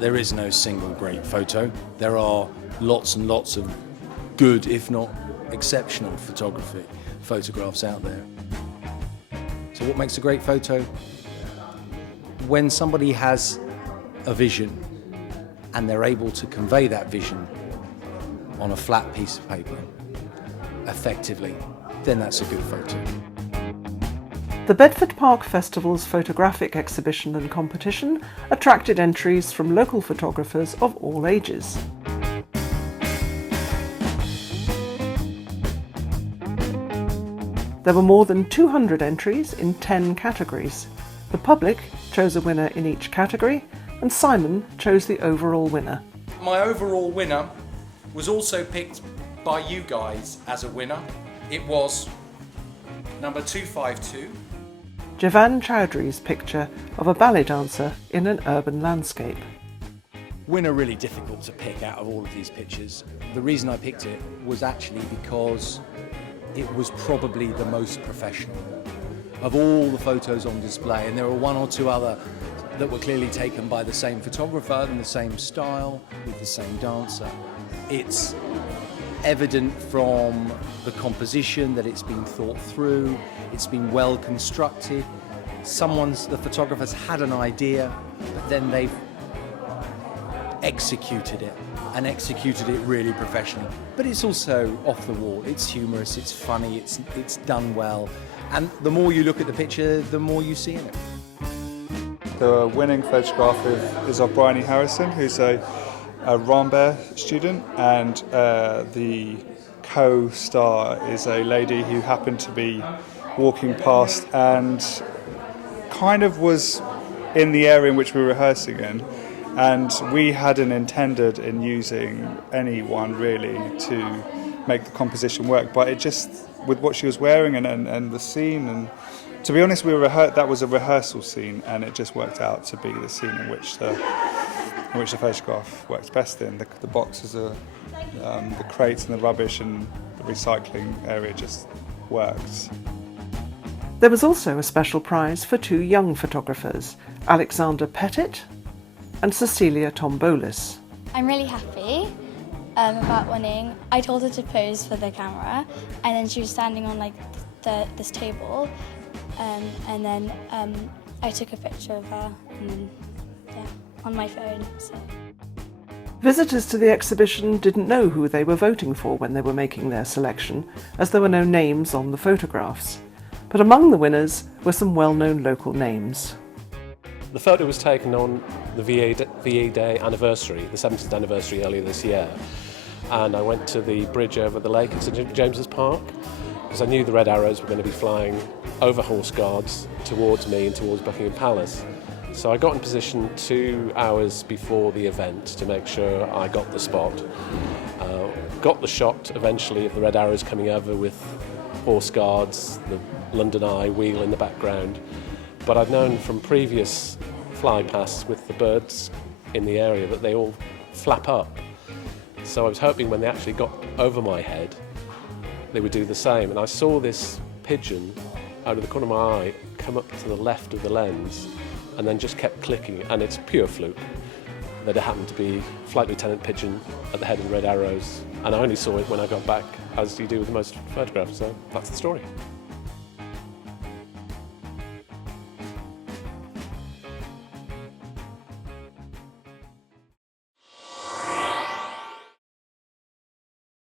there is no single great photo. There are lots and lots of good, if not exceptional photographs out there. So what makes a great photo? When somebody has a vision and they're able to convey that vision on a flat piece of paper effectively, then that's a good photo. The Bedford Park Festival's photographic exhibition and competition attracted entries from local photographers of all ages. There were more than 200 entries in 10 categories. The public chose a winner in each category, and Simon chose the overall winner. My overall winner was also picked by you guys as a winner. It was number 252. Javan Chowdhury's picture of a ballet dancer in an urban landscape. Winner really difficult to pick out of all of these pictures. The reason I picked it was actually because it was probably the most professional of all the photos on display, and there were one or two other that were clearly taken by the same photographer in the same style with the same dancer. It's evident from the composition that it's been thought through, it's been well constructed. The photographer's had an idea, but then they've executed it, and executed it really professionally. But it's also off the wall, it's humorous, it's funny, it's done well. And the more you look at the picture, the more you see in it. The winning photograph is of Bryony Harrison, who's a Rambert student, and the co-star is a lady who happened to be walking past and kind of was in the area in which we were rehearsing in. And we hadn't intended in using anyone really to make the composition work, but it just, with what she was wearing and the scene, and to be honest, that was a rehearsal scene, and it just worked out to be the scene in which the photograph works best in. The boxes are, the crates and the rubbish and the recycling area just works. There was also a special prize for two young photographers, Alexander Pettit and Cecilia Tombolis. I'm really happy about winning. I told her to pose for the camera, and then she was standing on like this table, and then I took a picture of her, and then on my phone. So. Visitors to the exhibition didn't know who they were voting for when they were making their selection, as there were no names on the photographs. But among the winners were some well-known local names. The photo was taken on the VA Day anniversary, the 70th anniversary earlier this year, and I went to the bridge over the lake at St James's Park because I knew the Red Arrows were going to be flying over Horse Guards towards me and towards Buckingham Palace. So I got in position 2 hours before the event to make sure I got the spot. Got the shot eventually of the Red Arrows coming over with Horse Guards, the London Eye, Wheel in the background. But I'd known from previous fly-pasts with the birds in the area that they all flap up. So I was hoping when they actually got over my head, they would do the same. And I saw this pigeon out of the corner of my eye come up to the left of the lens and then just kept clicking, and it's pure fluke that it happened to be Flight Lieutenant Pigeon at the head of the Red Arrows. And I only saw it when I got back, as you do with most photographs, so that's the story.